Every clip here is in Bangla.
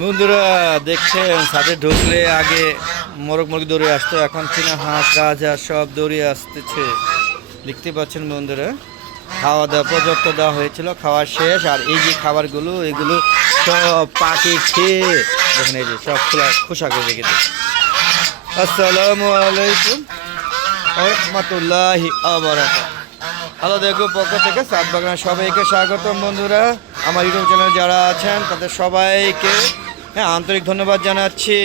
বন্ধুরা দেখছেন ছাদে ঢুকলে আগে মোরগ মুরগি দৌড়ে আসতো, এখন চীনা হাঁস রাজহাঁস সব দৌড়ে আসতেছে। দেখতে পাচ্ছেন বন্ধুরা, খাওয়া দাওয়া পর্যাপ্ত দেওয়া হয়েছিল, খাওয়া শেষ। আর এই যে খাবারগুলো এগুলো সব পাখি খেয়ে দেখেন এই যে সব খোসা করে রেখে দিচ্ছে। আসসালামু আলাইকুম ওয়া রাহমাতুল্লাহি ওয়া বারাকাতুহু। হ্যালো, দেখো পক্ষ থেকে ছাদ বাগানের সবাইকে স্বাগতম। বন্ধুরা আমার ইউটিউব চ্যানেলে যারা আছেন তাদের সবাইকে আন্তরিক ধন্যবাদ জানাচ্ছি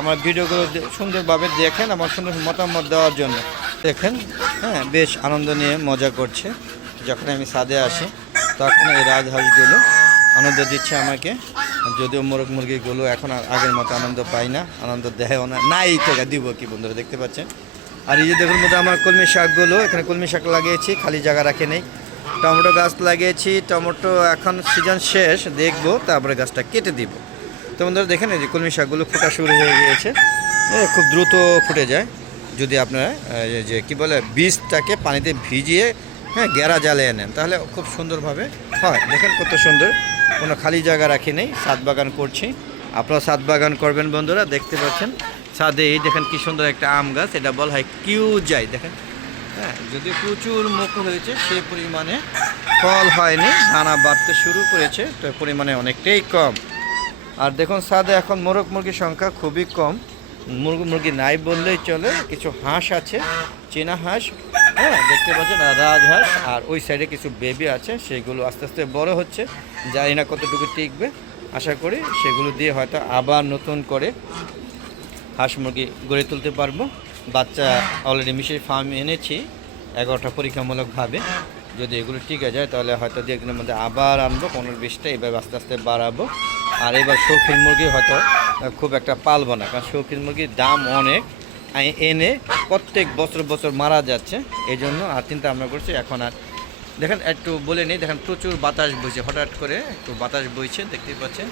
আমার ভিডিওগুলো সুন্দরভাবে দেখেন, আমার সুন্দর মতামত দেওয়ার জন্য। দেখেন বেশ আনন্দ নিয়ে মজা করছে। যখন আমি ছাদে আসি তখন এই রাজহাঁসগুলো আনন্দ দিচ্ছে আমাকে, যদিও মোরগ মুরগিগুলো এখন আর আগের মতো আনন্দ পাই না, আনন্দ দেয়ও না, নাই থেকে দিব কি বন্ধুরা দেখতে পাচ্ছেন। আর এই যে দেখুন মধ্যে আমার কলমি শাকগুলো, এখানে কলমি শাক লাগিয়েছি, খালি জায়গা রাখে নেই। টমেটো গাছ লাগিয়েছি, টমেটো এখন সিজন শেষ, দেখবো তারপরে গাছটা কেটে দিব। তো বন্ধুরা দেখেন এই যে কলমি শাকগুলো ফোটা শুরু হয়ে গিয়েছে, খুব দ্রুত ফুটে যায় যদি আপনারা যে কি বলে বীজটাকে পানিতে ভিজিয়ে গেরা জ্বালিয়ে নেন, তাহলে খুব সুন্দরভাবে হয়। দেখেন কত সুন্দর, কোনো খালি জায়গা রাখি নেই, ছাদ বাগান করছি। আপনারা ছাদ বাগান করবেন বন্ধুরা। দেখতে পাচ্ছেন ছাদে এই দেখেন কি সুন্দর একটা আম গাছ, এটা বলা হয় কিউ যাই। দেখেন যদি প্রচুর মুখ হয়েছে সেই পরিমাণে ফল হয়নি, দানা বাড়তে শুরু করেছে, তো পরিমাণে অনেকটাই কম। আর দেখুন ছাদে এখন মোরগ মুরগির সংখ্যা খুবই কম, মুরগি নাই বললেই চলে। কিছু হাঁস আছে, চীনা হাঁস, দেখতে পাচ্ছেন, আর রাজহাঁস। আর ওই সাইডে কিছু বেবি আছে, সেগুলো আস্তে আস্তে বড় হচ্ছে, জানি না কতটুকু টিকবে। আশা করি সেগুলো দিয়ে হয়তো আবার নতুন করে হাঁস মুরগি গড়ে তুলতে পারবো। বাচ্চা অলরেডি মিশরি ফার্ম এনেছি 11টা পরীক্ষামূলকভাবে, যদি এগুলো টিকে যায় তাহলে হয়তো 2 একদিনের মধ্যে আবার আনবো 15-20টা, এবার আস্তে আস্তে বাড়াবো। আর এবার শৌখিন মুরগি হয়তো খুব একটা পালবো না, কারণ শৌখিন মুরগির দাম অনেক, এনে প্রত্যেক বছর মারা যাচ্ছে, এই জন্য আর চিন্তা ভাবনা করছি এখন আর। দেখেন একটু বলে নিই, দেখেন প্রচুর বাতাস বইছে, হঠাৎ করে একটু বাতাস বইছে, দেখতেই পাচ্ছেন।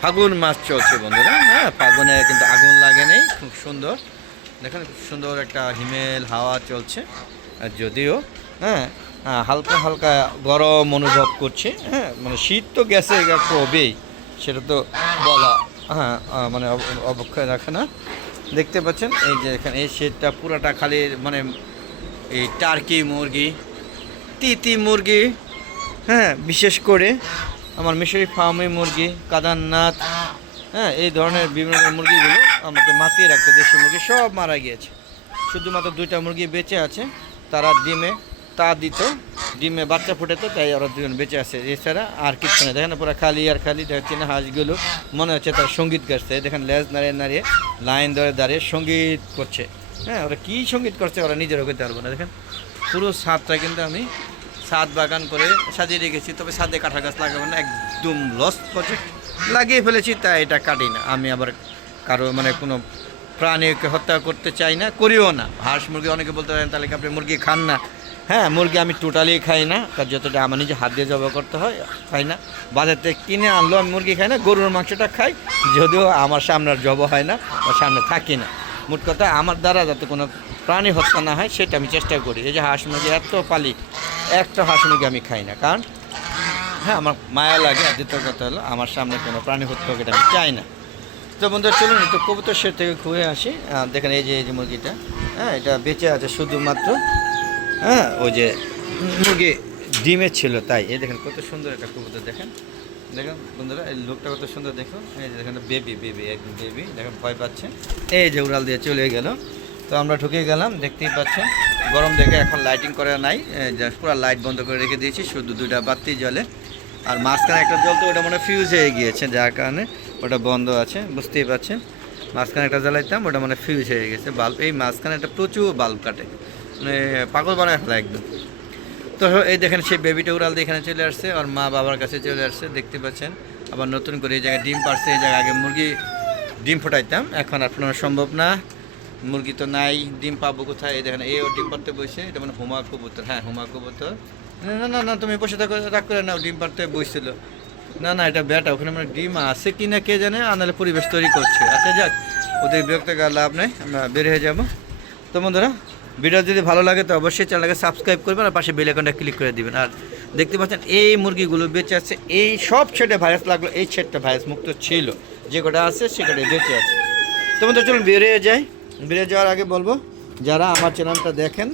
ফাগুন মাস চলছে বন্ধুরা, ফাগুনে কিন্তু আগুন লাগে নেই, খুব সুন্দর। দেখেন খুব সুন্দর একটা হিমেল হাওয়া চলছে, আর যদিও হালকা হালকা গরম অনুভব করছে। মানে শীত তো গেছে কবেই, সেটা তো বলা মানে অবক্ষয় রাখে না। দেখতে পাচ্ছেন এই যে এখানে এই শীতটা পুরাটা খালি মানে এই টার্কি মুরগি, তিতি মুরগি, বিশেষ করে আমার মিশরি ফার্মি মুরগি, কাদারনাথ, এই ধরনের বিভিন্ন মুরগিগুলো আমাকে মাতিয়ে রাখতে, দেশি মুরগি সব মারা গিয়েছে। শুধুমাত্র 2টা মুরগি বেঁচে আছে, তারা ডিমে তা দিত, ডিমে বাচ্চা ফুটেত, তাই ওরা 2জন বেঁচে আছে, এছাড়া আর কিছু নেই। দেখেন পুরো খালি আর খালি। দেখছেন হাঁসগুলো মনে হচ্ছে তার সঙ্গীত গাচ্ছে, দেখেন লেজ নাড়িয়ে নাড়িয়ে লাইন ধরে দাঁড়িয়ে সঙ্গীত করছে। ওরা কী সঙ্গীত করছে ওরা নিজেরও করতে পারবো না। দেখেন পুরো ছাদটা কিন্তু আমি ছাদ বাগান করে সাজিয়ে রেখেছি, তবে ছাদে কাঁঠাল গাছ লাগাবো না, একদম লস প্রজেক্ট লাগিয়ে ফেলেছি, তাই এটা কাটি না। আমি আবার কারো মানে কোনো প্রাণীকে হত্যা করতে চাই না, করিও না। হাঁস মুরগি অনেকে বলতে পারেন তাহলে আপনি মুরগি খান না। মুরগি আমি টোটালি খাই না, কারণ যতটা আমার নিজে হাত দিয়ে জবাই করতে হয় খাই না। বাজার থেকে কিনে আনলো আমি মুরগি খাই না, গরুর মাংসটা খাই, যদিও আমার সামনে আর জব হয় না বা সামনে থাকি না। মোট কথা আমার দ্বারা যাতে কোনো প্রাণী হত্যা না হয় সেটা আমি চেষ্টা করি। এই যে হাঁস মুরগি এত পালি, একটা হাঁস মুরগি আমি খাই না, কারণ আমার মায়া লাগে। আর দ্বিতীয় কথা হলো আমার সামনে কোনো প্রাণী হত্যা হোক, এটা আমি চাই না। তো বন্ধুরা চলুন একটু কবুতর শেড থেকে ঘুরে আসি। দেখেন এই যে মুরগিটা, এটা বেঁচে আছে শুধুমাত্র ওই যে মুরগি ডিমের ছিল, তাই এই দেখেন কত সুন্দর একটা কবুতর। দেখেন দেখেন বন্ধুরা এই লোকটা কত সুন্দর, দেখুন এই যে দেখেন বেবি একদম বেবি, দেখেন ভয় পাচ্ছে, এই যে উড়াল দিয়ে চলে গেল। তো আমরা ঢুকে গেলাম, দেখতেই পাচ্ছেন। গরম দেখে এখন লাইটিং করা নাই, পুরো লাইট বন্ধ করে রেখে দিয়েছি, শুধু 2টা বাতি জ্বলে। আর মাঝখানে একটা জ্বলতো, ওটা মনে ফিউজ হয়ে গিয়েছে, যার কারণে ওটা বন্ধ আছে, বুঝতেই পারছেন। মাঝখানে একটা জ্বালাইতাম, ওটা মানে ফিউজ হয়ে গেছে বাল্ব। এই মাঝখানে একটা প্রচুর বাল্ব কাটে, মানে পাগল বানায় ফেলা একদম। তো এই দেখেন সেই বেবিটা উড়াল দিয়ে এখানে চলে আসছে, আর মা বাবার কাছে চলে আসছে, দেখতে পাচ্ছেন। আবার নতুন করে এই জায়গায় ডিম পারছে, এই জায়গায় আগে মুরগি ডিম ফোটাইতাম, এখন আর ফোটানো সম্ভব না, মুরগি তো নাই, ডিম পাবো কোথায়। এই দেখেন এও ডিম পারতে বসে, এটা মানে হুমা কবুতর, হুমা কবুতর। না না না তুমি বসে থাকো, রাগ করে নাও, ডিম পারতে বসছিল। না না এটা বেটা, ওখানে মানে ডিম আছে কি না কে জানে, আনালে পরিবেশ তৈরি করছে। আচ্ছা যাক, ওদের বিরক্ত করার লাভ নেই, আমরা বের হয়ে যাবো। তো বন্ধুরা ভিডিও যদি ভালো লাগে তো অবশ্যই চ্যানেলকে সাবস্ক্রাইব করবেন, আর পাশে বেল আইকনটা ক্লিক করে দিবেন। আর দেখতে পাচ্ছেন এই মুরগিগুলো বেঁচে আছে, এই সব ছেটে ভাইরাস লাগলো, এই ছেটটা ভাইরাস মুক্ত ছিল, যে কটা আছে সে কটা বেঁচে আছে। তোমাদের চলুন বেরিয়ে যাই। বেরিয়ে যাওয়ার আগে বলবো যারা আমার চ্যানেলটা দেখেন,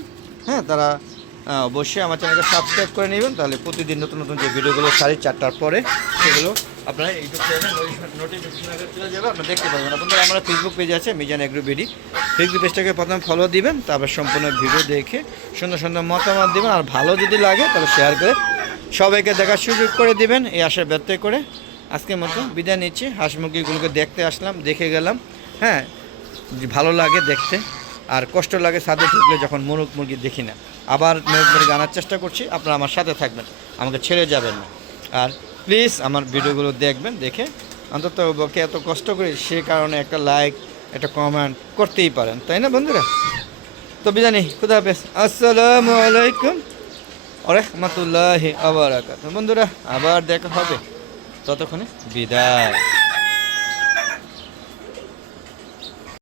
হ্যাঁ তারা অবশ্যই আমার চ্যানেলটা সাবস্ক্রাইব করে নেবেন, তাহলে প্রতিদিন নতুন নতুন যে ভিডিওগুলো 4:30টার পরে সেগুলো আপনারা ইউটিউব চ্যানেলে নোটিফিকেশন আগে চলে যাবে, আপনারা দেখতে পাবেন। আপনাদের আমরা ফেসবুক পেজ আছে মিজান এগ্রো বিডি, ফেসবুক পেজটাকে প্রথমে ফলো দিবেন, তারপর সম্পূর্ণ ভিডিও দেখে সুন্দর সুন্দর মতামত দিবেন, আর ভালো যদি লাগে তাহলে শেয়ার করে সবাইকে দেখার সুযোগ করে দিবেন। এই আশা ব্যক্ত করে আজকের মতো বিদায় নিচ্ছি। হাঁস মুরগিগুলোকে দেখতে আসলাম, দেখে গেলাম, হ্যাঁ ভালো লাগে দেখতে, আর কষ্ট লাগে ছাদে ঢুকলে যখন মোরগ মুরগি দেখি না। আবার মোরগ মুরগি আনার চেষ্টা করছি, আপনারা আমার সাথে থাকবেন, আমাকে ছেড়ে যাবেন না। আর প্লিজ আমার ভিডিওগুলো দেখবেন, দেখে অন্তত বকে এত কষ্ট করি সে কারণে একটা লাইক একটা কমেন্ট করতেই পারেন, তাই না বন্ধুরা? তো বিদায় নেই, খুদা হাফেজ, আসসালামু আলাইকুম ওয়া রাহমাতুল্লাহি ওয়া বারাকাতুহু। বন্ধুরা আবার দেখা হবে, ততক্ষণে বিদায়।